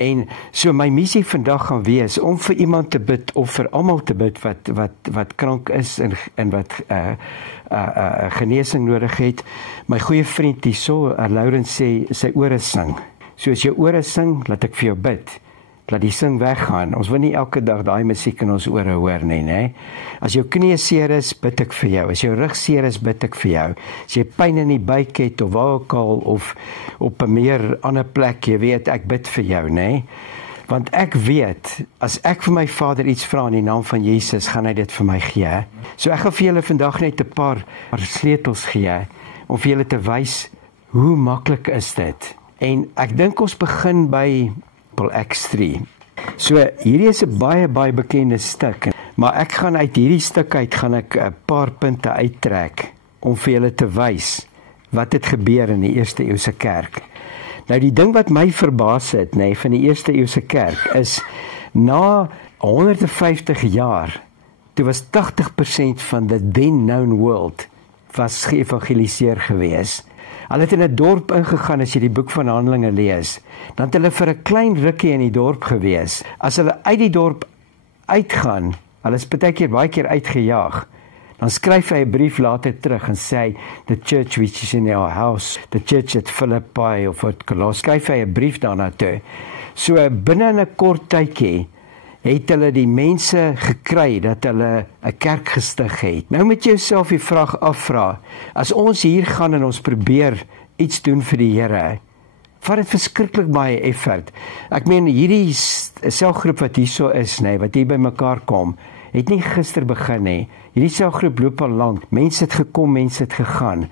En so my missie vandag gaan wees om vir iemand te bid of vir almal te bid wat krank is en wat genesing nodig het. My goeie vriend hierso, Laurens sê sy ore sing. So as jou ore sing, laat ek vir jou bid. Laat die sing weggaan. Ons wil nie elke dag daai musiek in ons ore hoor nie, né? As jou knie seer is, bid ek vir jou. As jou rug seer is, bid ek vir jou. As jy pyn in die buik het of waar ook al of op 'n meer ander plek, jy weet, ek bid vir jou, né? Want ek weet, as ek vir my Vader iets vra in die naam van Jesus, gaan hy dit vir my gee. So ek gaan vir julle vandag net 'n paar sleutels gee om vir julle te wys hoe maklik is dit. En ek dink ons begin by X3. So hierdie is 'n baie bekende stuk, maar ek gaan uit hierdie stuk uit gaan ek 'n paar punte uittrek om vir julle te wys wat het gebeur in die eerste eeuse kerk. Nou die ding wat my verbaas het, van die eerste eeuse kerk is na 150 jaar, toe was 80% van the then known world was geëvangeliseer gewees. Hulle het in 'n dorp ingegaan, as jy die boek van Handelinge lees, dan het hulle vir 'n klein rukkie in die dorp gewees. As hulle uit die dorp uitgaan, hulle is baie keer uitgejaag, dan skryf hy 'n brief later terug en sê hy, the church which is in our house, the church at Philippi of at Colossae, skryf hy 'n brief daarna toe. So binne 'n kort tydjie het hulle die mense gekry dat hulle 'n kerk gestig het. Nou moet jy jouself die vraag afvra, as ons hier gaan en ons probeer iets doen vir die Here, vat dit verskriklik baie effort. Ek meen, hierdie selgroep wat hierso is, wat hier by mekaar kom, het nie gister begin nie. Hierdie selgroep loop al lank. Mense het gekom, mense het gegaan.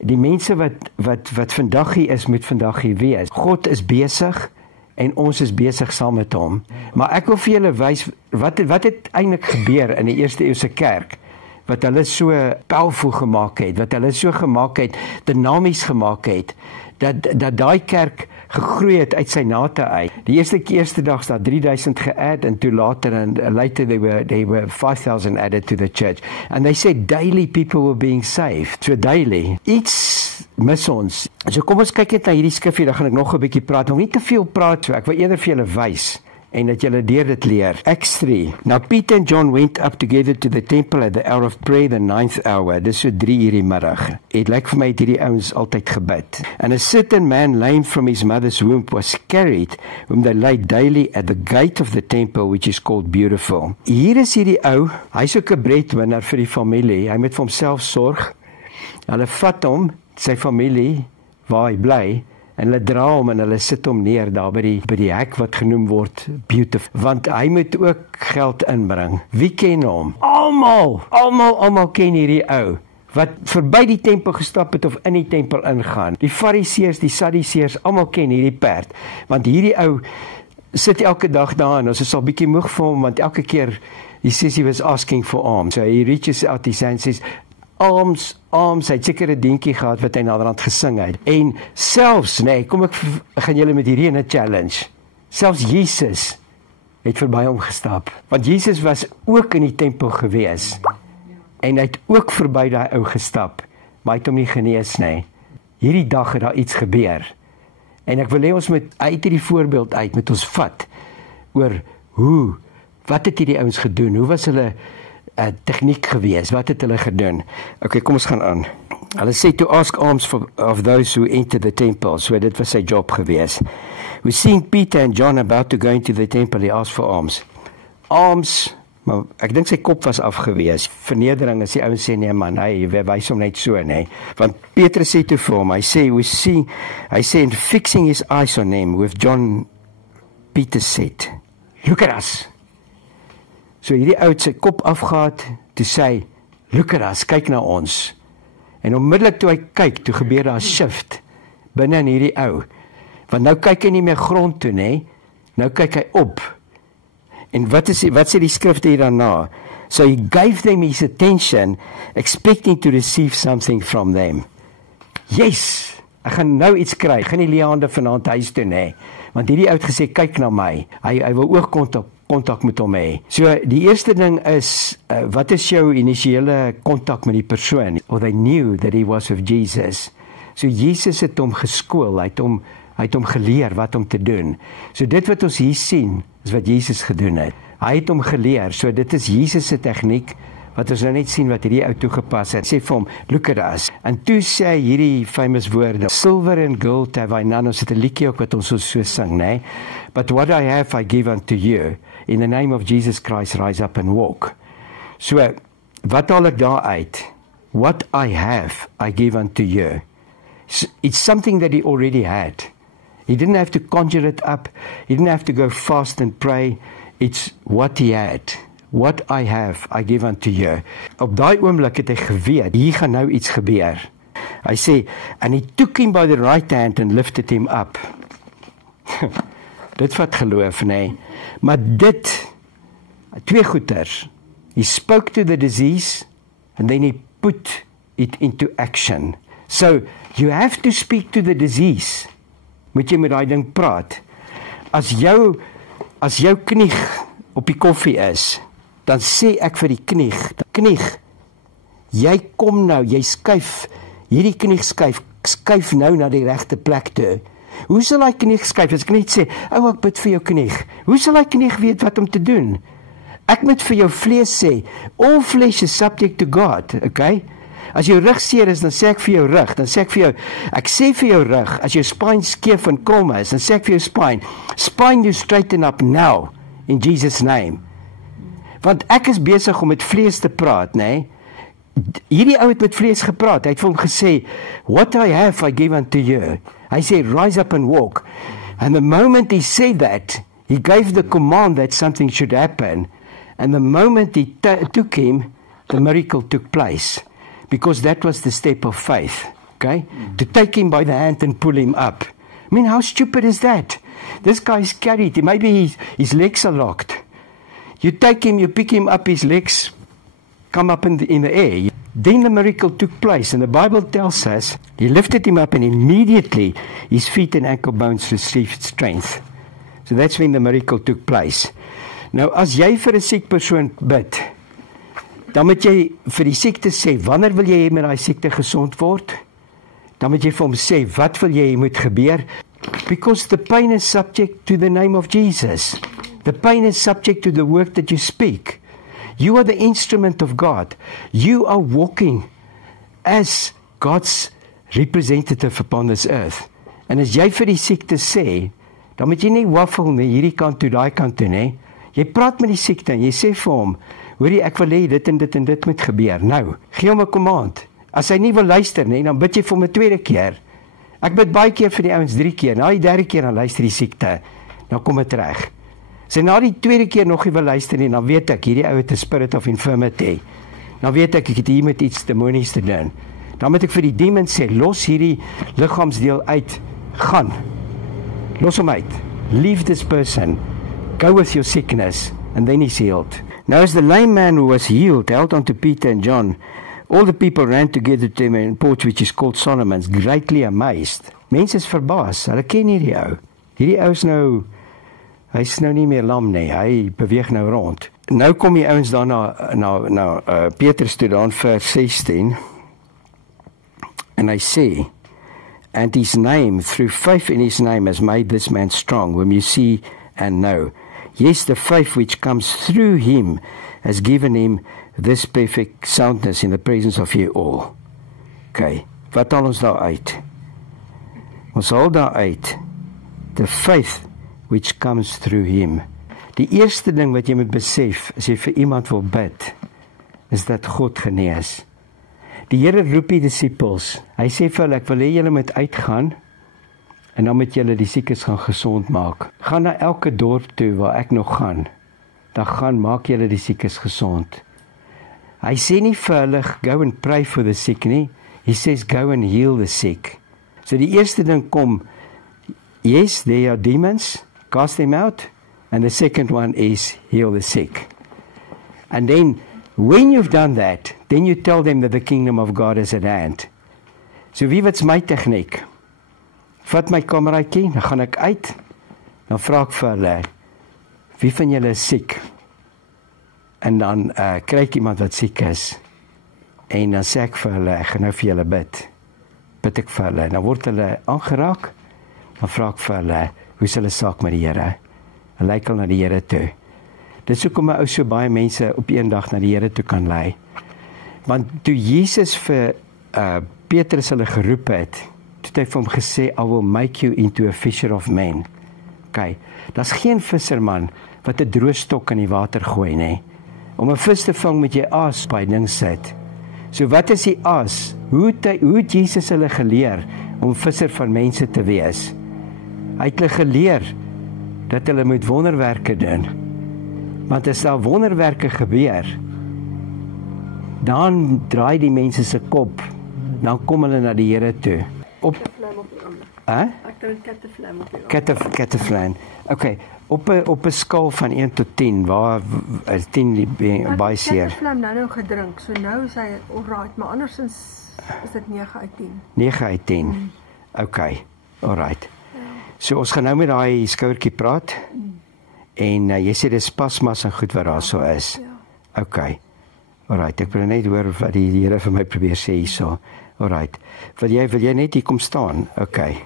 Die mense wat vandag hier is, moet vandag hier wees. God is besig, en ons is besig saam met hom. Maar ek wil vir julle wys, wat het eintlik gebeur in die eerste eeuse kerk, wat hulle so powerful gemaak het, wat hulle so gemaak het, dinamies gemaak het, dat daai kerk gegroei het uit sy nate uit. Die eerste dag daar 3000 geadd, en toe later, and later they were 5000 added to the church. And they said daily people were being saved. So daily. Iets mis ons. So kom ons kyk net na hierdie skrifgie, dan gaan ek nog 'n bietjie praat. Om nie te veel praat, so ek wil eerder vir julle wys en dat julle deur dit leer. Acts 3. Now Peter and John went up together to the temple at the hour of prayer, the 9th hour. Dis so 3 uur die middag. Het lyk vir my het hierdie ouens altyd gebid. And a certain man lame from his mother's womb was carried, whom they laid daily at the gate of the temple, which is called Beautiful. Hier is hierdie ou, hy's ook 'n breadwinner vir die familie. Hy moet vir homself sorg. Hulle vat hom, sy familie, waar hy bly, en hulle dra hom en hulle sit hom neer daar by die hek wat genoem word Beautiful, want hy moet ook geld inbring. Wie ken hom? Almal ken hierdie ou wat verby die tempel gestap het of in die tempel ingaan. Die Fariseërs, die Sadduseërs, almal ken hierdie perd, want hierdie ou sit elke dag daar en ons is al bietjie moeg vir hom, want elke keer he says he was asking for alms. So he reaches out his hand and says, alms, hy het seker 'n dingetjie gehad wat hy naderhand gesing het. En selfs, kom ek gaan julle met hierdie ene challenge. Selfs Jesus het verby hom gestap. Want Jesus was ook in die tempel gewees. En hy het ook verby daai ou gestap, maar hy het hom nie genees nie. Hierdie dag het daar iets gebeur. En ek wil hê ons moet uit hierdie voorbeeld uit met ons vat oor wat het hierdie ouens gedoen? Hoe was hulle tegniek gewees? Wat het hulle gedoen? Okay, kom ons gaan aan. Hulle sê to ask alms of those who enter the temple. So dit was sy job gewees. We seen Peter and John about to go into the temple. He asked for alms. Alms, maar ek dink sy kop was afgewees. Vernedering is die ouens sê nee man, hy wys hom net so, Want Petrus sê toe vir hom, hy sê and fixing his eyes on him with John, Peter said, look at us. So hierdie ou het sy kop afgehaat, toe sê, look at us, kyk na ons. En onmiddellik toe hy kyk, toe gebeur daar 'n shift binne in hierdie ou. Want nou kyk hy nie meer grond toe, nou kyk hy op. En wat sê die skrif hier daarna? So he gave them his attention, expecting to receive something from them. Yes, ek gaan nou iets kry, ek gaan nie Leander vanaand huis toe, want hierdie ou het gesê, kyk na my, hy wil oogkontak met hom hê. So die eerste ding is, wat is jou initiële kontak met die persoon? Or they knew that he was of Jesus. So Jesus het hom geskool, hy Hy het hom geleer wat om te doen. So dit wat ons hier sien, is wat Jesus gedoen het. Hy het hom geleer, so dit is Jesus se tegniek, wat ons nou net sien wat hierdie ou toegepas het. Sê vir hom, look at us. En toe sê hy hierdie famous woorde, silver and gold have I none. Ons het 'n liedjie ook wat ons so sing, né? But what I have I give unto you. In the name of Jesus Christ, rise up and walk. So, wat haal ek daar uit? What I have I give unto you. It's something that he already had. He didn't have to conjure it up. He didn't have to go fast and pray. It's what he had. What I have, I give unto you. Op daai oomblik het hy geweet, hier gaan nou iets gebeur. Hy sê, and he took him by the right hand and lifted him up. Dit wat geloof, nee. Maar dit, twee goeters. He spoke to the disease, and then he put it into action. So, you have to speak to the disease. Moet jy met daai ding praat. As jou knie op die koffie is, dan sê ek vir die knie, jy kom nou, jy skuif, hierdie knie skuif nou na die regte plek toe. Hoe sal hy knie skuif? As ek net sê, ek bid vir jou knie. Hoe sal hy knie weet wat om te doen? Ek moet vir jou vlees sê, all flesh is subject to God, okay? As jou rug seer is, dan sê ek vir jou rug, ek sê vir jou rug, as jou spine skeef en krom is, dan sê ek vir jou spine you straighten up now, in Jesus' name. Want ek is besig om met vlees te praat, nee? Hierdie ou het met vlees gepraat, hy het vir hom gesê, what I have I give unto you. Hy sê, rise up and walk. And the moment he said that, he gave the command that something should happen. And the moment he took him, the miracle took place. Because that was the step of faith, okay? To take him by the hand and pull him up. I mean, how stupid is that? This guy's carried, maybe his legs are locked. You take him, you pick him up, his legs come up in the air. Then the miracle took place, and the Bible tells us, he lifted him up and immediately his feet and ankle bones received strength. So that's when the miracle took place. Nou, as jy vir 'n siek persoon bid, dan moet jy vir die siekte sê, wanneer wil jy hê met daai siekte gesond word? Dan moet jy vir hom sê, wat wil jy moet gebeur? Because the pain is subject to the name of Jesus. The pain is subject to the word that you speak. You are the instrument of God. You are walking as God's representative upon this earth. En as jy vir die siekte sê, dan moet jy nie waffel nie, hierdie kant toe, daai kant toe, nie. Jy praat met die siekte en jy sê vir hom, hoorie, ek wil hê dit en dit en dit moet gebeur. Nou, gee hom 'n command. As hy nie wil luister nie, dan bid jy vir hom 'n tweede keer. Ek bid baie keer vir die ouens 3 keer. Na die derde keer dan luister die siekte. Dan kom dit reg. As hy na die tweede keer nog nie wil luister nie, dan weet ek hierdie ou het 'n spirit of infirmity. Dan weet ek het hier met iets demonies te doen. Dan moet ek vir die demon sê, los hierdie liggaamsdeel uit. Gaan. Los hom uit. Leave this person. Go with your sickness. And then he's healed. Now as the lame man who was healed held on to Peter and John, all the people ran together to him in a porch which is called Solomon's, greatly amazed. Mense is verbaas, hulle ken hierdie ou. Hierdie ou is nou, hy's nou nie meer lam nie, hy beweeg nou rond. Nou kom die ouens daar na Petrus toe dan vers 16, en hy sê, and his name, through faith in his name, has made this man strong, whom you see and know. Yes, the faith which comes through him has given him this perfect soundness in the presence of you all. Okay, wat haal ons daar uit? Ons haal daar uit, the faith which comes through him. Die eerste ding wat jy moet besef, as jy vir iemand wil bid, is dat God genees. Die Here roep die disippels, hy sê vir hulle, ek wil hê julle moet uitgaan, en dan moet julle die siekes gaan gesond maak. Gaan na elke dorp toe waar ek nog gaan, dan gaan maak julle die siekes gesond. Hy sê nie vir hulle, go and pray for the sick nie, he says go and heal the sick. So die eerste ding kom, yes, there are demons, cast them out, and the second one is heal the sick. And then, when you've done that, then you tell them that the kingdom of God is at hand. So wie wat's my tegniek? Vat my kameraatjie, dan gaan ek uit, dan vra ek vir hulle, wie van julle is siek? En dan kry ek iemand wat siek is, en dan sê ek vir hulle, ek gaan nou vir julle bid ek vir hulle, en dan word hulle aangeraak, dan vra ek vir hulle, hoe is hulle saak met die Here? Hulle lyk al na die Here toe. Dis hoekom 'n ou so baie mense op een dag na die Here toe kan lei. Want toe Jesus vir Petrus hulle geroep het, toe het hy vir hom gesê, I will make you into a fisher of men. Okay, daar's geen visserman wat 'n droë stok in die water gooi nie. Om 'n vis te vang moet jy aas by ding sit. So wat is die aas? Hoe het Jesus hulle geleer om visser van mense te wees? Hy het hulle geleer dat hulle moet wonderwerke doen. Want as daar wonderwerke gebeur, dan draai die mense se kop, dan kom hulle na die Here toe. Ek drink kattevlam op die oom. Kattevlam. Okay, op 'n skaal van 1 tot 10, waar is 10 baie seer? Ek het kattevlam nou gedrink, so nou is hy alright, maar andersins is dit 9 uit 10. 9 uit 10. Okay, alright. So ons gaan nou met daai skouertjie praat. En jy sê dis pasmas en goed wat daar so is. Ja. Okay. Alright, ek wil net hoor wat die Here vir my probeer sê hierso. Alright. Wil jy net hier kom staan? Okay.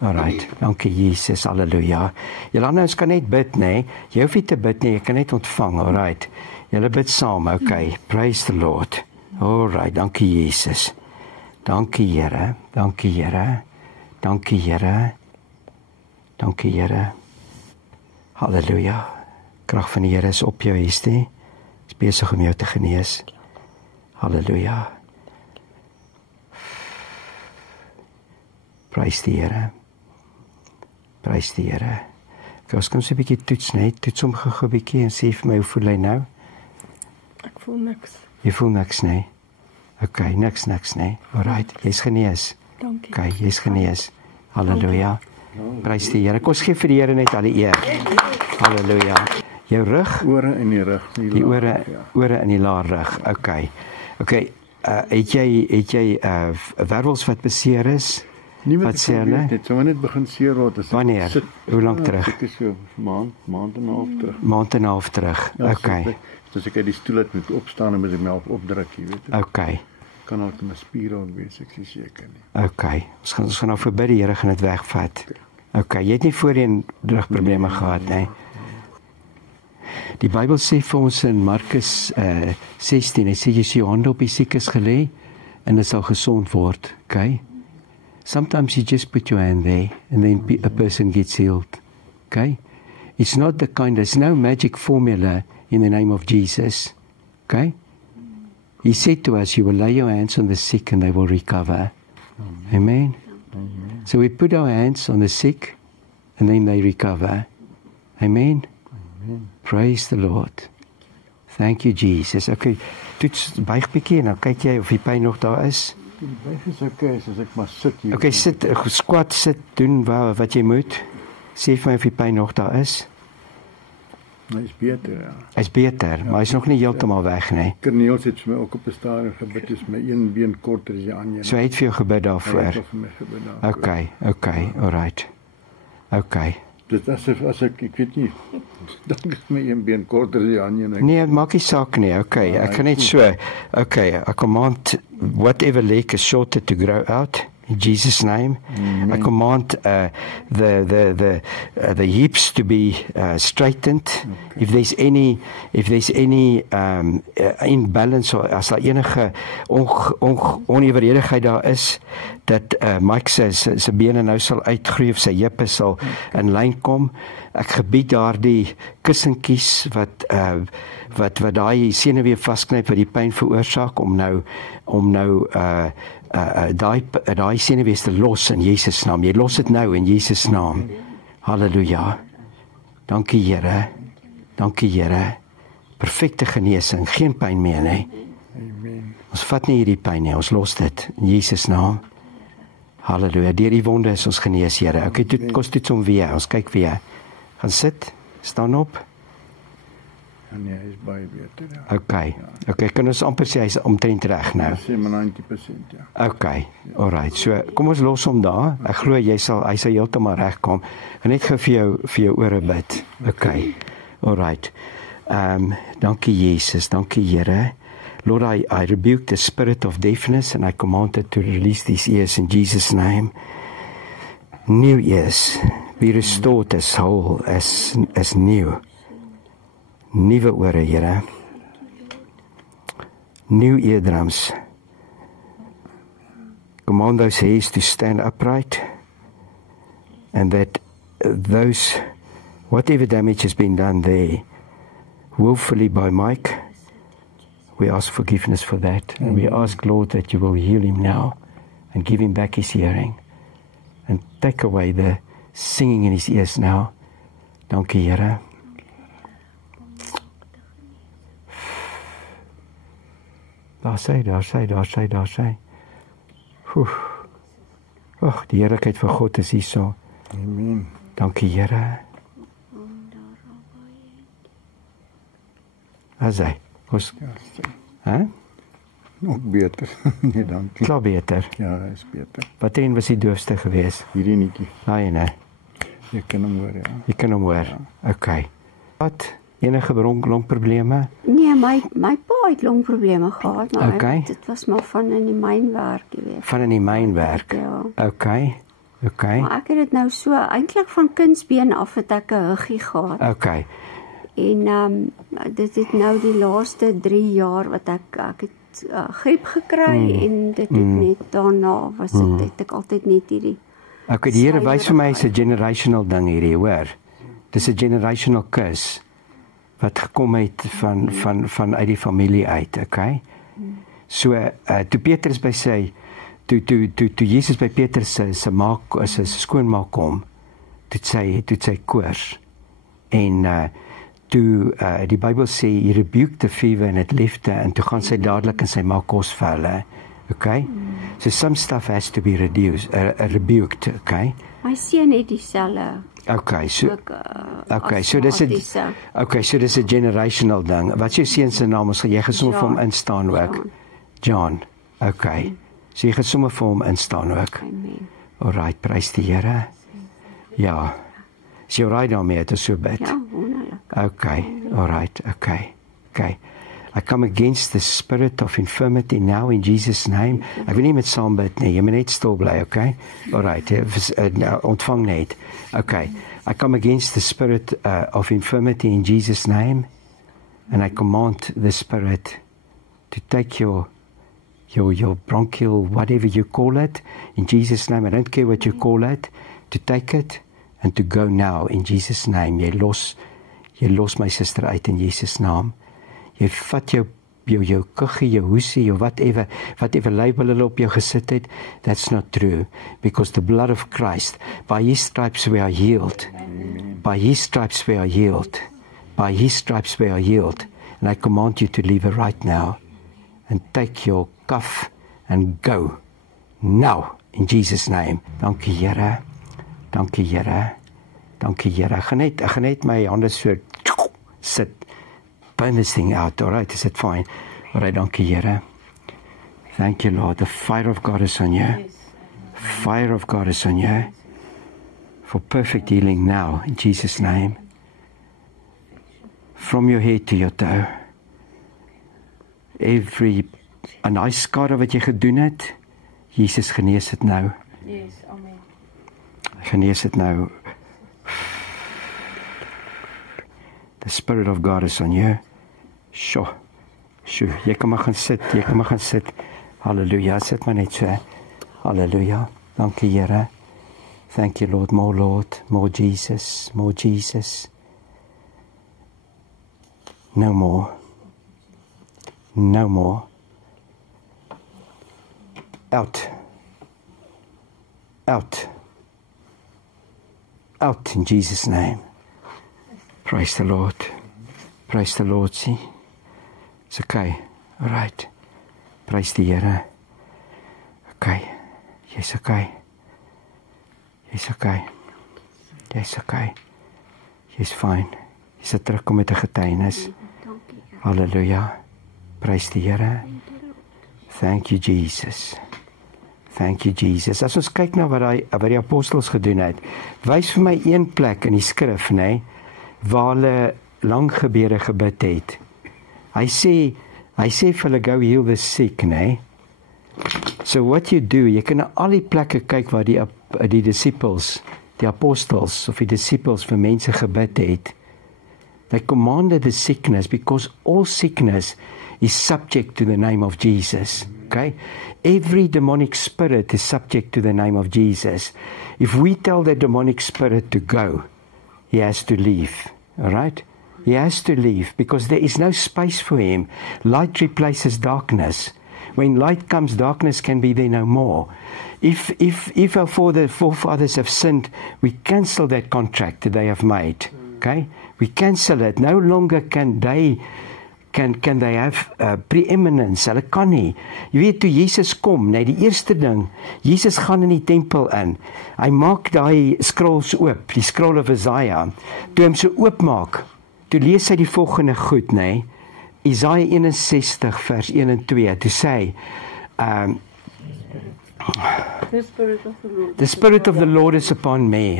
Alright. Dankie Jesus. Halleluja. Julle ons kan net bid, nê? Jy hoef nie te bid nie, jy kan net ontvang. Alright. Julle bid saam. Okay. Praise the Lord. Alright. Dankie Jesus. Dankie Here. Dankie Here. Dankie Here. Dankie Here. Halleluja. Krag van die Here is op jou, Estie. Is besig om jou te genees. Halleluja. Prys die Here. Prys die Here. Ons kan so 'n bietjie toets, net toets hom gou 'n bietjie en sê vir my hoe voel hy nou? Ek voel niks. Jy voel niks, nee. Okay, niks, nee. Alright, jy's genees. Dankie. Okay, jy's genees. Halleluja. Prys die Here. Kom ons gee vir die Here net al die eer. Halleluja. Jou rug, ore in die rug, die ore in die laarrug. Okay. Okay, het jy wervels wat beseer is? Wat sê hulle? Dit sou net begin seer word as wanneer? Hoe lank terug? Ek is so maand en 'n half terug. Maand en 'n half terug. Ja, Okay. Dus ek uit die stoel uit moet opstaan en moet ek my opdruk, jy weet. Okay. Kan ook 'n spier ook wees, ek is seker nie. Okay. Ons gaan nou verby die Here gaan dit wegvat. Okay, jy het nie voorheen rugprobleme gehad nie. Die Bybel sê vir ons in Markus 16, hy sê jy sê jou hande op die siekes gelê en dit sal gesond word, okay? Sometimes you just put your hand there and then a person gets healed, okay? It's not the kind, there's no magic formula in the name of Jesus, okay? He said to us, you will lay your hands on the sick and they will recover. Amen? So we put our hands on the sick and then they recover. Amen? Praise the Lord. Thank you, Jesus. Okay, toets buig bietjie en dan kyk jy of die pyn nog daar is. Die buig is okay, as ek maar sit hier. Okay, sit, squat, sit, doen wat jy moet. Sê vir my of die pyn nog daar is. Hy is beter, ja. Hy is beter, maar hy is nog nie heeltemal weg nie. Corneels het vir my ook op 'n stadium gebid, is my een been korter as die ander. So hy het vir jou gebid daarvoor. Hy het vir my gebid daarvoor. Okay, alright. Okay. Dit as ek weet nie, dan is my een been korter as die ander. Nee, maak nie saak nie. Okay, ek kan net so. Okay, I command whatever leg is shorter to grow out. In Jesus' name, I command the hips to be straightened. Okay. If there's any imbalance or as daar enige onevenredigheid daar is, dat Mike se bene nou sal uitgroei of sy heupe sal in lyn kom. Ek gebied daardie kussentjies wat daai senuwee vasknyp wat die pyn veroorsaak om nou daai senuwee te los in Jesus naam. Jy los dit nou in Jesus naam. Halleluja. Dankie Here. Dankie Here. Perfekte genesing, geen pyn meer nie. Amen. Ons vat nie hierdie pyn nie, ons los dit in Jesus naam. Halleluja. Deur die wonde is ons genees, Here. Okay, dit kos dit om weer. Ons kyk weer. Gaan sit, staan op. Nee, hy is baie beter, ja. Okay, kan ons amper sê hy is omtrent reg nou? Sê maar 90%, ja. Okay, alright. So, kom ons los hom daar. Ek glo hy sal heeltemal regkom. En net gou vir jou ore bid. Okay. Alright. Dankie Jesus, dankie Here. Lord, I rebuke the spirit of deafness and I command it to release these ears in Jesus' name. New ears. Be restored as whole, as new. Nuwe ore, Here. New eardrums. Command those hairs to stand upright, and that those, whatever damage has been done there, willfully by Mike, we ask forgiveness for that. And we ask, Lord, that you will heal him now and give him back his hearing. And take away the singing in his ears now. Dankie, Here. Daar sy. Ag, die heerlikheid van God is hier so. Amen. Dankie, Here. Asai. Ons, Ja, sy. hè? Nog beter. Nee, dankie. Klaar beter. Ja, hy is beter. Wat een was die doofste geweest? Hierdie netjie. Daai ene. Jy kan hom hoor, ja. Jy kan hom hoor. Okay. Wat? Enige longprobleme? Nee, my pa het longprobleme gehad, maar Okay. dit was maar van in die mynwerk, jy weet. Van in die mynwerk. Ja. Okay. Maar ek het dit nou so eintlik van kindsbeen af het ek 'n huggie gehad. Okay. En dit het nou die laaste 3 jaar wat ek het griep gekry en dit het net daarna was dit het ek altyd net hierdie. Okay, die Here wys vir my is 'n generational ding hierdie, hoor. Dis 'n generational curse wat gekom het van uit die familie uit, okay? So toe Petrus by sy toe Jesus by Petrus se skoonmaak kom, toe sy koors. En toe die Bybel sê he rebuked the fever and it left her, en toe gaan sy dadelik en sy maak kos vir hulle. Okay? So some stuff has to be rebuked, okay? My seun het dieselfde. Okay, so Ook, okay, so dis 'n generational ding. Wat is jou seun se naam? Ons jy gesom vir hom instaan ook. John. Okay. So jy gesom vir hom instaan ook. Amen. Alright, prys die Here. Ja. Is jy reg daarmee te so bid? Ja, wonderlik. Okay. Alright. Okay. Okay. I come against the spirit of infirmity now in Jesus' name. Ek wil nie met saam bid nie. Jy moet net stil bly, okay? Alright. Ontvang net. Okay. I come against the spirit of infirmity in Jesus' name, and I command the spirit to take your bronchial, whatever you call it, in Jesus' name. I don't care what you call it, to take it and to go now in Jesus' name. Jy los my suster uit in Jesus' naam. Jy vat jou kuggie, jou hoesie, jou whatever label hulle op jou gesit het, that's not true, because the blood of Christ, by his stripes we are healed. By his stripes we are healed. By his stripes we are healed. And I command you to leave her right now and take your cough and go now in Jesus' name. Dankie, Here. Dankie, Here. Dankie, Here. Ek gaan net my hande so sit. Burn this thing out. All right, is it fine? All right, dankie, Here. Thank you, Lord. The fire of God is on you. Fire of God is on you. For perfect healing now, in Jesus' name. From your head to your toe. En daai skade wat jy gedoen het, Jesus genees dit nou. Yes, amen. Genees dit nou. The Spirit of God is on you. Sjoe. Jy kan maar gaan sit. Halleluja, sit maar net so. Halleluja. Dankie, Here. Thank you, Lord. More Jesus, more Jesus. No more. No more. Out. Out. Out in Jesus' name. Praise the Lord. Praise the Lord, see. It's okay. All right. Praise die Here. Okay. Jy's okay. Jy's okay. Jy's okay. Jy's fine. Jy's terugkom met 'n getuienis. Halleluja. Praise die Here. Thank you, Jesus. Thank you, Jesus. As ons kyk na wat die apostels gedoen het, wys vir my een plek in die skrif, nê, waar hulle lang gebede gebid het. Hy sê vir hulle, go heal the sick, nê. So what you do, jy kan na al die plekke kyk waar die die disciples, die apostles of die disciples vir mense gebid het, they commanded the sickness because all sickness is subject to the name of Jesus. Okay? Every demonic spirit is subject to the name of Jesus. If we tell the demonic spirit to go, he has to leave. All right? He has to leave because there is no space for him. Light replaces darkness. When light comes, darkness can be there no more. If our forefathers have sinned, we cancel that contract that they have made. Okay? We cancel it. No longer can they have preeminence. Hulle kan nie. Jy weet, toe Jesus kom, nee, die eerste ding, Jesus gaan in die tempel in. Hy maak daai scrolls oop, die scroll of Isaiah. Toe hom so oopmaak, toe lees hy die volgende goed, nee. Isaiah 61 vers 1 en 2, toe sê hy, the Spirit of the Lord is upon me,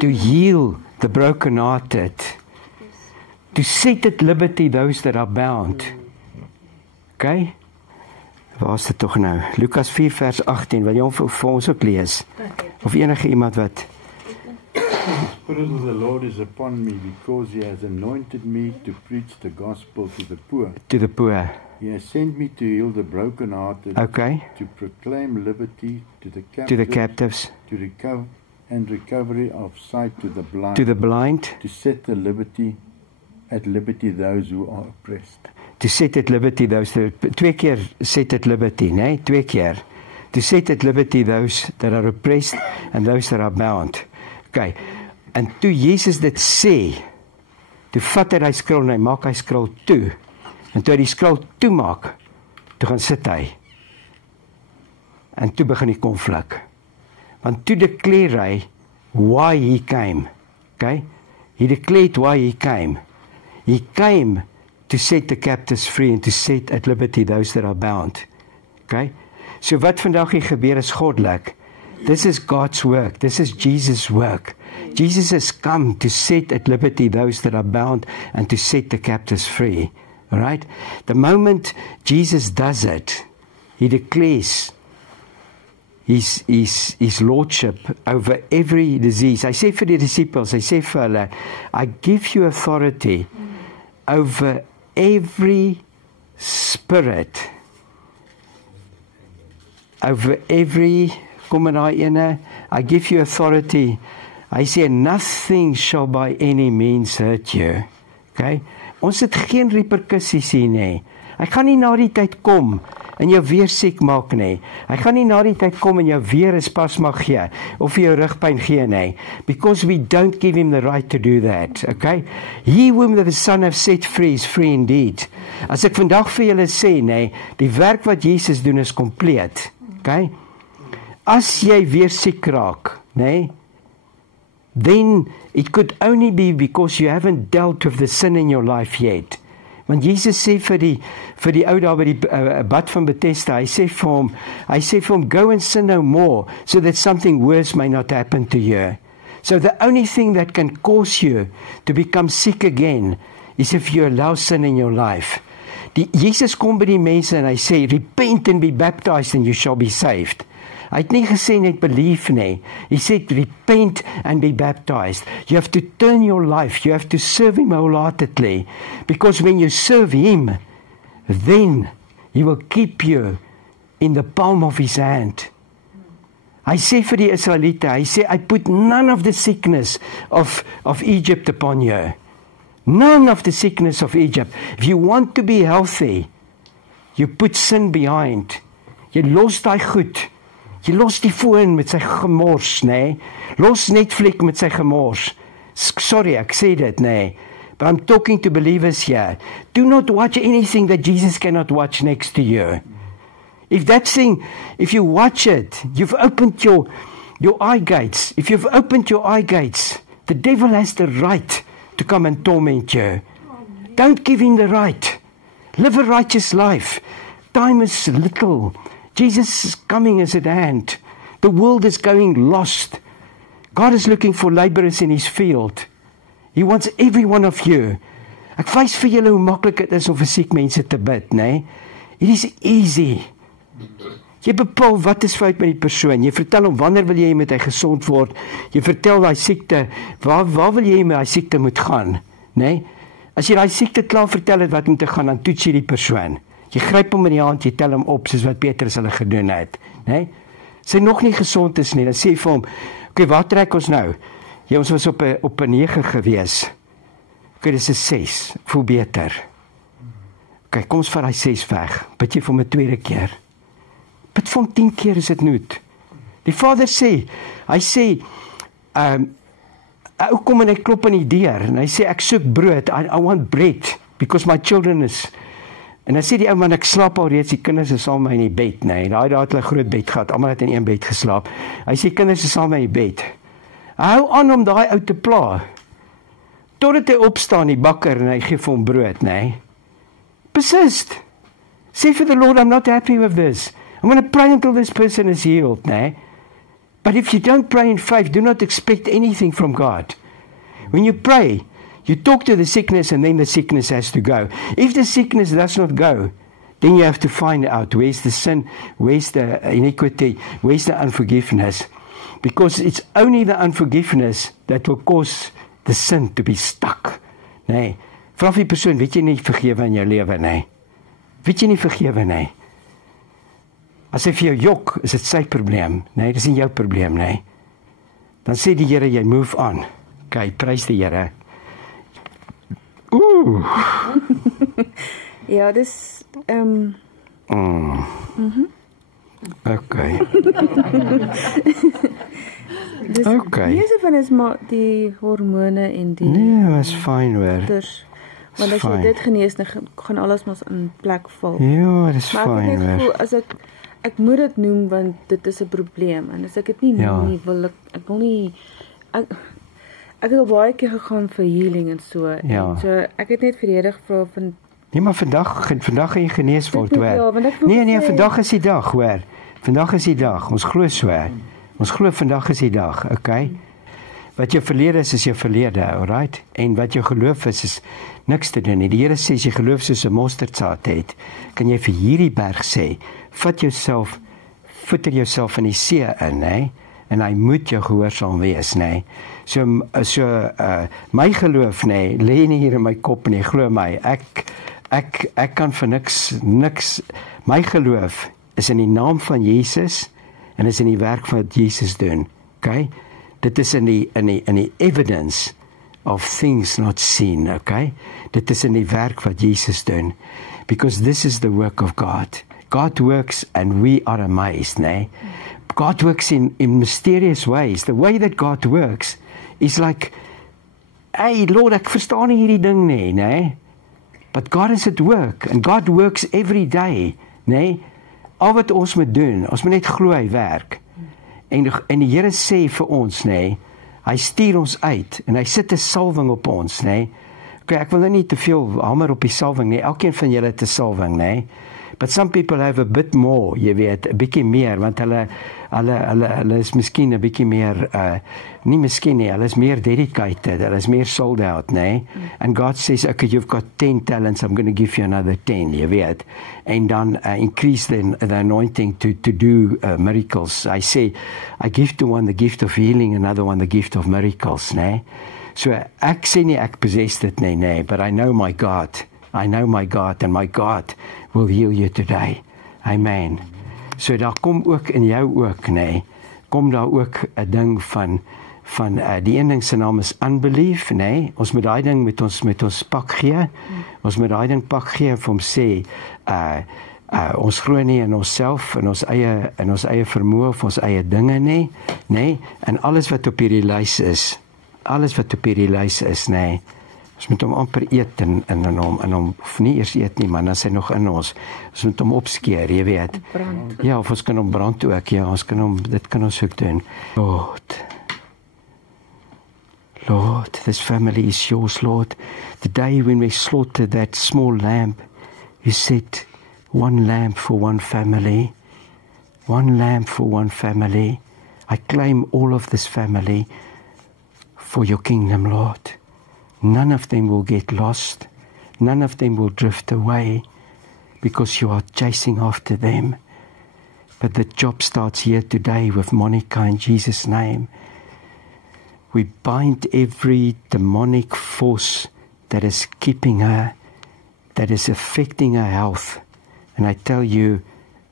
to heal the brokenhearted, to set at liberty those that are bound. Okay? Waar is dit tog nou? Lukas 4 vers 18, wil jy hom vir ons ook lees? Of enige iemand wat? The Spirit of the Lord is upon me because he has anointed me to preach the gospel to the poor. To the poor. He has sent me to heal the brokenhearted, Okay. to proclaim liberty to the To the captives. to recovery of sight to the blind, To the blind. to set at liberty those who are oppressed. To set at liberty those that, twee keer set at liberty, nee, twee keer. To set at liberty those that are oppressed and those that are bound. Okay. En toe Jesus dit sê, toe vat hy die scroll en hy maak hy scroll toe. En toe hy die scroll toemaak, toe gaan sit hy. En toe begin die konflik. Want toe declare hy why he came. Okay? He declared why he came. He came to set the captives free and to set at liberty those that are bound. Okay? So wat vandag hier gebeur is goddelik. This is God's work. This is Jesus' work. Jesus has come to set at liberty those that are bound and to set the captives free. All right? The moment Jesus does it, he declares his lordship over every disease. I say vir die disciples, I say vir hulle, I give you authority over every spirit, over every, kom in daai ene, I give you authority. I say nothing shall by any means hurt you. Okay? Ons het geen reperkussies hier nie. Hy gaan nie na die tyd kom en jou weer siek maak nie. Hy gaan nie na die tyd kom en jou weer 'n spasma gee of jou rugpyn gee nie. Because we don't give him the right to do that. Okay? He whom the Son have set free is free indeed. As ek vandag vir julle sê, nee, die werk wat Jesus doen is kompleet. Okay? As jy weer siek raak, nee, then it could only be because you haven't dealt with the sin in your life yet. Want Jesus sê vir die ou daar by die bad van Bethesda, hy sê vir hom, go and sin no more, so that something worse may not happen to you. So the only thing that can cause you to become sick again is if you allow sin in your life. Jesus kom by die mense en hy sê, repent and be baptized and you shall be saved. Hy het nie gesê net believe nie. He said repent and be baptized. You have to turn your life. You have to serve him wholeheartedly. Because when you serve him, then he will keep you in the palm of his hand. Hy sê vir die Israeliete, hy sê, I put none of the sickness of Egypt upon you. None of the sickness of Egypt. If you want to be healthy, you put sin behind. Jy los daai goed. Jy los die foon met sy gemors, nee. Los Netflix met sy gemors. Sorry, ek sê dit, nee. But I'm talking to believers here. Do not watch anything that Jesus cannot watch next to you. If that thing, if you watch it, you've opened your eye gates. If you've opened your eye gates, the devil has the right to come and torment you. Don't give him the right. Live a righteous life. Time is little. Jesus' coming is at hand. The world is going lost. God is looking for laborers in his field. He wants every one of you. Ek wys vir julle hoe maklik dit is om vir siek mense te bid, né? It is easy. Jy bepaal wat is fout met die persoon. Jy vertel hom wanneer wil jy met hy gesond word. Jy vertel daai siekte, waar wil jy met daai siekte moet gaan, né? As jy daai siekte klaar vertel het wat moet te gaan, dan toets jy die persoon. Jy gryp hom in die hand, jy tel hom op soos wat Petrus hulle gedoen het, né? As hy nog nie gesond is nie, dan sê jy vir hom, "Oké, waar trek ons nou? Ja, ons was op 'n 9 gewees. Oké, dis 'n 6. Ek voel beter. Oké, kom ons vat daai 6 weg. Bid jy vir hom 'n tweede keer. Bid vir hom 10 keer as dit nood. Die Vader sê, hy sê, ou kom en hy klop aan die deur en hy sê ek soek brood. I want bread because my children is. En dan sê die ou man, ek slaap al reeds, die kinders is saam met my in die bed, nee. Daai het hulle groot bed gehad, almal het in een bed geslaap. Hy sê kinders is saam met my in die bed. Hou aan om daai ou te pla. Totdat hy opstaan, die bakker, en hy gee vir hom brood, nee. Persist. Say for the Lord, I'm not happy with this. I'm going to pray until this person is healed, nee. But if you don't pray in faith, do not expect anything from God. When you pray, you talk to the sickness and then the sickness has to go. If the sickness does not go, then you have to find out where's the sin, where's the iniquity, where's the unforgiveness. Because it's only the unforgiveness that will cause the sin to be stuck. Nee. Vra vir die persoon, weet jy nie vergewe in jou lewe, nee? Weet jy nie vergewe, nee? As hy vir jou jok, is dit sy probleem, nee? Dis nie jou probleem, nee? Dan sê die Here, jy move on. Okay, prys die Here. Ja, dis Okay. dis Okay. meeste van is maar die hormone en die Nee, is fyn hoor. Want as jy fyn. dit genees, dan gaan alles mos in plek val. Ja, dis Maar ek fyn het net hoor. gevoel, as ek moet dit noem want dit is 'n probleem en as ek dit nie noem nie, wil ek wil nie ek het al baie keer gegaan vir healing en so. Ja. En so ek het net vir die Here gevra van Nee, maar vandag gaan jy genees word, Dit moet hoor. wel, want ek wil Nee, sê- vandag is die dag, hoor. Vandag is die dag. Ons glo so. Ons glo vandag is die dag, okay? Wat jou verlede is jou verlede, alright? En wat jou geloof is niks te doen nie. Die Here sê as jy geloof soos 'n mosterdsaad het, kan jy vir hierdie berg sê, voeter jouself in die see in, hè? En hy moet jou gehoorsaam wees, nê? So my geloof, nê, lê nie hier in my kop nie, glo my. Ek kan vir niks. My geloof is in die naam van Jesus en is in die werk van wat Jesus doen. Okay? Dit is in die evidence of things not seen, okay? Dit is in die werk wat Jesus doen. Because this is the work of God. God works and we are amazed, né? God works in mysterious ways. The way that God works is like, hey Lord, ek verstaan nie hierdie ding nie, né? But God is at work and God works every day, né? Al wat ons moet doen, ons moet net glo hy werk. En die Here sê vir ons, né? Hy stuur ons uit en hy sit 'n salwing op ons, né? Okay, ek wil nou nie te veel hamer op die salwing nie. Elkeen van julle het 'n salwing, né? But some people have a bit more, jy weet, 'n bietjie meer, want hulle is miskien 'n bietjie meer, nie miskien nie, hulle is meer dedicated, hulle is meer sold out, né? And God says, okay, you've got 10 talents, I'm going to give you another 10, jy weet. En dan increase the anointing to do miracles. I say, I give to one the gift of healing, another one the gift of miracles, né? So ek sê nie ek possess dit nie, but I know my God. I know my God and my God will heal you today. Amen. So daar kom ook in jou ook, nee, kom daar ook 'n ding van die een ding se naam is unbelief, nee. Ons moet daai ding met ons pak gee. Ons moet daai ding pak gee en vir hom sê ons glo nie in onsself, in ons eie vermoë of ons eie dinge nie, nee. En alles wat op hierdie lys is, nee. Ons moet hom amper eet en hom of nie eers eet nie, maar dan is hy nog in ons. Ons moet hom opskeer, jy weet. brand. Ja, of ons kan hom brand ook, ja, dit kan ons ook doen. Lord, this family is yours, Lord. The day when we slaughtered that small lamb, you said, one lamb for one family. One lamb for one family. I claim all of this family for your kingdom, Lord. None of them will get lost. None of them will drift away because you are chasing after them. But the job starts here today with Monica in Jesus' name. We bind every demonic force that is keeping her, that is affecting her health. And I tell you,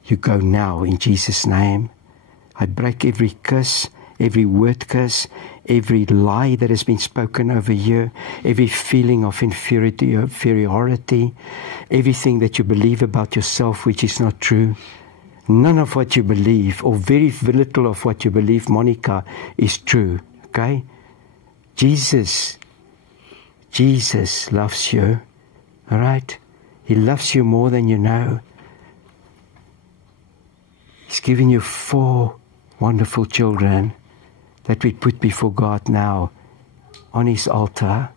you go now in Jesus' name. I break every curse, every word curse, every lie that has been spoken over you, every feeling of inferiority, everything that you believe about yourself which is not true. None of what you believe, or very little of what you believe, Monica, is true. Okay? Jesus loves you. All right? He loves you more than you know. He's given you 4 wonderful children that we put before God now on His altar.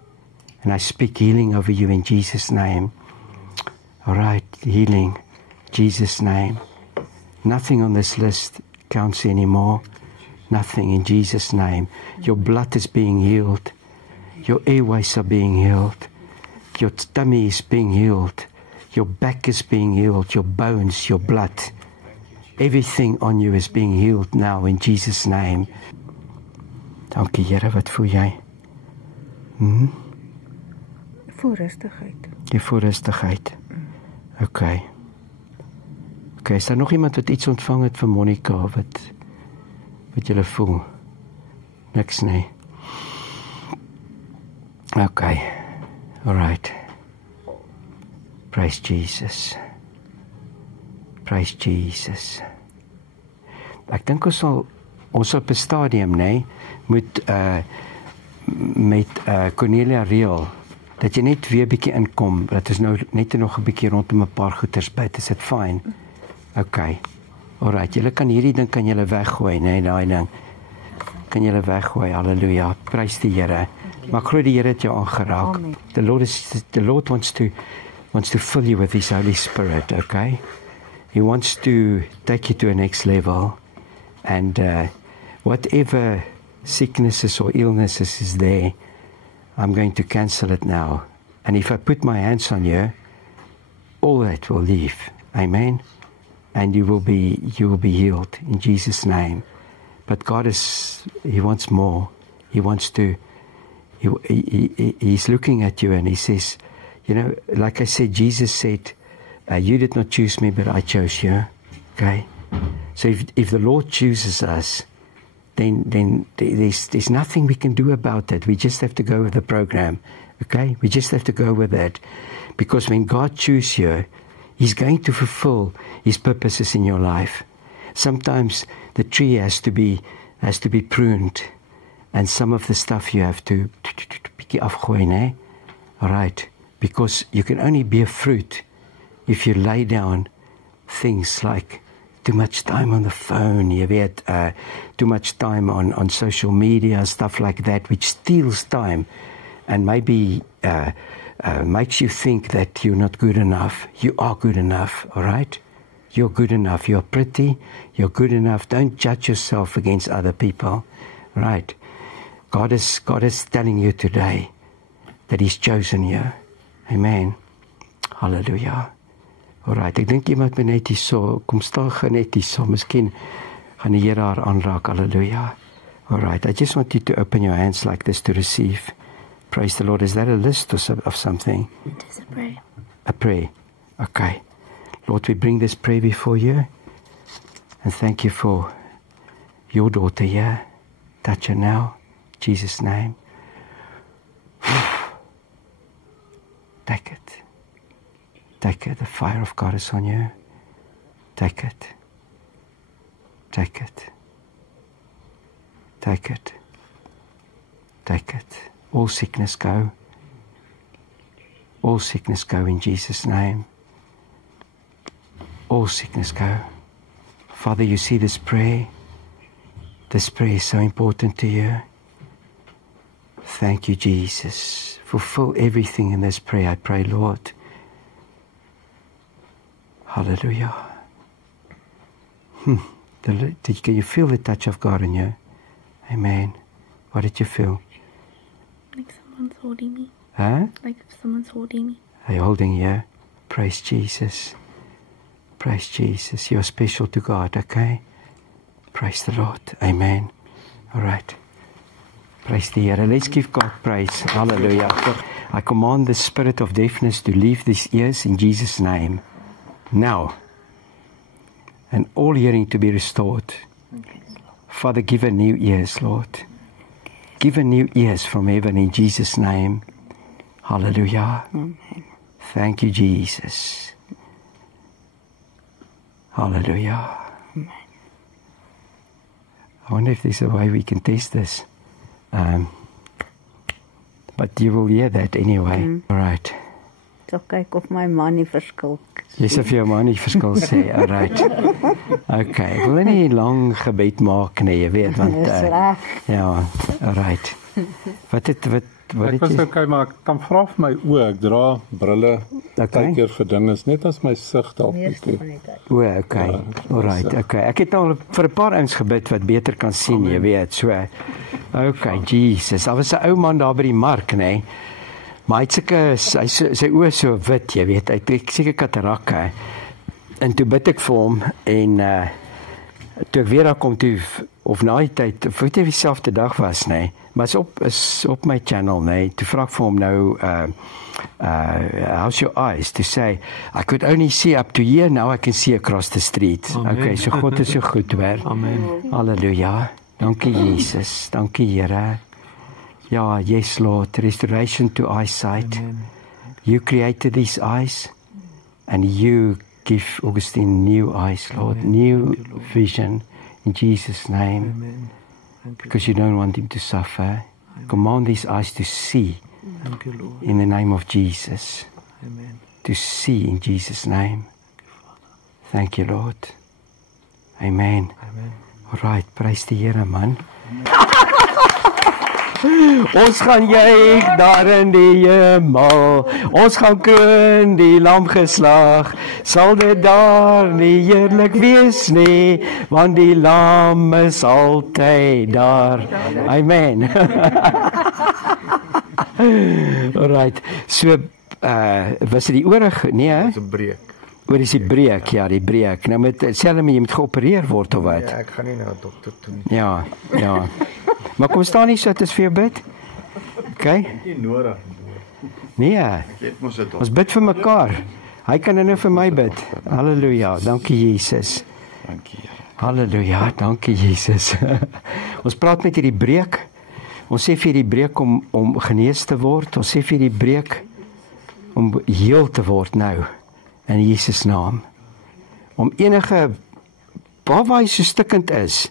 And I speak healing over you in Jesus' name. All right, healing, Jesus' name. Nothing on this list counts anymore. Nothing in Jesus' name. Your blood is being healed. Your airways are being healed. Your tummy is being healed. Your back is being healed. Your bones, your blood. Everything on you is being healed now in Jesus' name. Dankie Here, wat voel jy? Voel rustigheid. Jy voel rustigheid. Okay. Okay, is daar nog iemand wat iets ontvang het van Monica wat julle voel? Niks nie. Okay. All right. Praise Jesus. Praise Jesus. Ek dink ons sal op 'n stadium, nee, moet met Cornelia reël dat jy net weer bietjie inkom, dat is nou net nog 'n bietjie rondom 'n paar goeters byt. Is dit fyn? Okay. Alright, julle kan hierdie ding kan julle weggooi, nee, daai ding. Kan julle weggooi. Halleluja. Prys die Here. Maar glo die Here het jou aangeraak. The Lord wants to fill you with His Holy Spirit, okay? He wants to take you to a next level. And whatever sicknesses or illnesses is there, I'm going to cancel it now. And if I put my hands on you, all that will leave. Amen. And you will be healed in Jesus' name. But God He wants more. He wants to, He's looking at you and He says, you know, like I said, Jesus said, you did not choose me, but I chose you. Okay? So if the Lord chooses us, then there's nothing we can do about that. We just have to go with the program. Okay? We just have to go with that. Because when God chooses you, He's going to fulfill His purposes in your life. Sometimes the tree has to be pruned, and some of the stuff you have to pick afgooi, né? All right, because you can only bear fruit if you lay down things like too much time on the phone, you weet, too much time on social media, stuff like that, which steals time, and maybe makes you think that you're not good enough. You are good enough, all right? You're good enough. You're pretty. You're good enough. Don't judge yourself against other people, right? God is telling you today that He's chosen you. Amen. Hallelujah. All right. Ek dink iemand moet net hierso, kom staan net hierso. Miskien gaan die Here haar aanraak. Hallelujah. All right. I just want you to open your hands like this to receive. Praise the Lord. Is that a list of something? It is a prayer. A prayer. Okay. Lord, we bring this prayer before you. And thank you for your daughter here. Touch her now. In Jesus' name. Take it. Take it. The fire of God is on you. Take it. Take it. Take it. Take it. All sickness go. All sickness go in Jesus' name. All sickness go. Father, you see this prayer. This prayer is so important to you. Thank you, Jesus. Fulfill everything in this prayer, I pray, Lord. Hallelujah. Can you feel the touch of God in you? Amen. What did you feel? Like someone's holding me. Huh? Like if someone's holding me. Are you holding you? Praise Jesus. Praise Jesus. You're special to God, okay? Praise the Lord. Amen. All right. Praise the Lord. Let's give God praise. Hallelujah. I command the spirit of deafness to leave these ears in Jesus' name. Now. And all hearing to be restored. Father, give her new ears, Lord. Give her new ears from heaven in Jesus' name. Hallelujah. Amen. Thank you, Jesus. Hallelujah. Amen. I wonder if there's a way we can test this. But you will hear that anyway. All right. So kyk of my man nie verskil. Jy sê vir jou man nie verskil sê. All right. Okay. Ek wil nie lang gebed maak nie, jy weet, want ja, all right. Wat ek was okay, maar ek kan vra vir my oë, ek dra brille keer vir dinge, net as my sig dalk bietjie. Okay. Alright, okay. Ek het nou vir 'n paar ouens gebid wat beter kan sien, jy weet, so. Okay, Jesus. Daar was 'n ou man daar by die mark, nê. Maar hy het sy oë so wit, jy weet, hy het seker katarakke. En toe bid ek vir hom en toe ek weer daar kom toe of na die tyd, of weet jy dieselfde dag was, nê. Maar is op my channel, nê. Toe vra ek vir hom nou how's your eyes? To say, I could only see up to here, now I can see across the street. Amen. Okay, so God is so goed, hoor. Amen. Halleluja. Dankie Jesus. Dankie Here. Ja, yes Lord. Restoration to eyesight. Amen. You created these eyes and you give Augustine new eyes, Lord. Amen. New vision in Jesus' name. Amen. Because you don't want him to suffer. Amen. Command these eyes to see. Thank you, Lord. In the name of Jesus. Amen. To see in Jesus' name. Thank you, Lord. Amen. Amen. All right, praise die Here, man. Ons gaan juig daar in die hemel. Ons gaan kroon die lam geslag. Sal dit daar nie heerlik wees nie, want die lam is altyd daar. Amen. Alright. So was dit die oorige? Nee, dis 'n breek. Oor is die breek, ja, die breek. Nou met selfs jy moet geopereer word of wat? Ja, ek gaan nie na 'n dokter toe nie. Ja, ja. Maar kom staan nie so dat is vir jou bid. Okay? Nie nodig. Nee. Ek het mos dit. Ons bid vir mekaar. Hy kan nou vir my bid. Halleluja. Dankie Jesus. Dankie Here. Halleluja. Dankie Jesus. Ons praat met hierdie breek. Ons sê vir hierdie breek om genees te word. Ons sê vir hierdie breek om heel te word nou in Jesus naam. Om enige waar hy so stikkend is.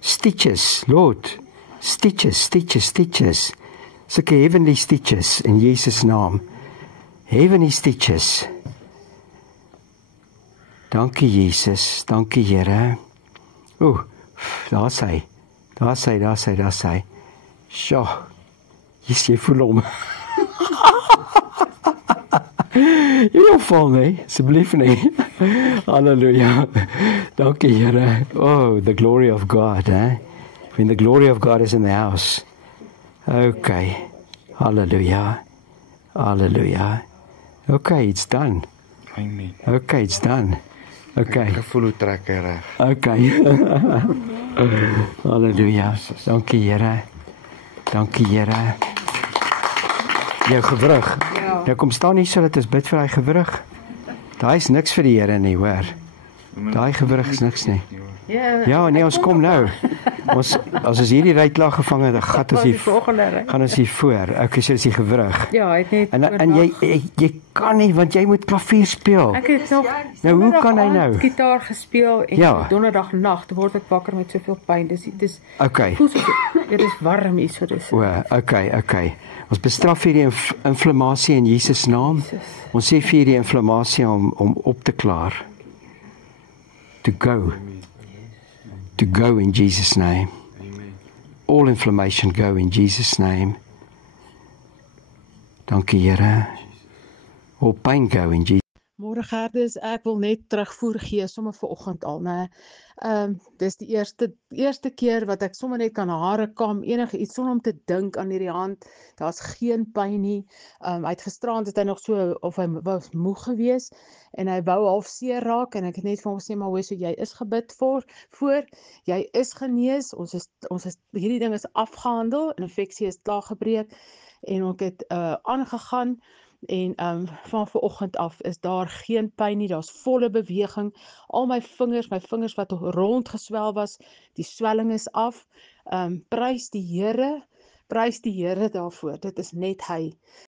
Stitches, Lord. Stitches. Sulke heavenly stitches in Jesus naam. Heavenly stitches. Dankie Jesus, dankie Here. Daar's hy. Sjoe. Jy voel hom. Jy val nie, asseblief nie. Halleluja. Dankie Here. Oh, the glory of God, When the glory of God is in the house. Okay. Hallelujah. Okay, it's done. Amen. Okay, it's done. Okay. Ek voel hoe trek hy reg. Okay. Halleluja. Dankie Here. Jou gewrig. Ja. Nou kom staan nie so dat ons bid vir hy gewrig. Daai is niks vir die Here nie, hoor. Daai gewrig is niks nie. Ja, nee, ons kom nou. As ons hierdie ryklaag gevang het, gaan ons hier voor. Okay, so is die gewrig. Ja, hy het net en jy kan nie, want jy moet klavier speel. Ek het nog nou hoe kan hy nou gitaar gespeel en donderdag nag word ek wakker met soveel pyn. Dis okay. Dit is warm hier so dis. Okay. Ons bestraf hierdie inflammasie in Jesus naam. Ons sê vir hierdie inflammasie om op te klaar. To go in Jesus' name. Amen. All inflammation go in Jesus' name. Dankie Here. All pain go in Jesus' name. Môre Môre Gerdus, ek wil net terugvoer gee sommer vanoggend al, né? Dis die eerste keer wat ek sommer net kan hare kam, enige iets sonder om te dink aan hierdie hand. Daar's geen pyn nie. Hy het gisterand het hy nog so of hy was moeg geweest en hy wou half seer raak en ek het net vir hom gesê maar hoe so jy is gebid voor jy is genees. Ons is hierdie ding is afgehandel, 'n infeksie is klaar gebreek en ek het aangegaan. En van vanoggend af is daar geen pyn nie, daar's volle beweging. Al my vingers wat rond geswel was, die swelling is af. Prys die Here daarvoor. Dit is net hy.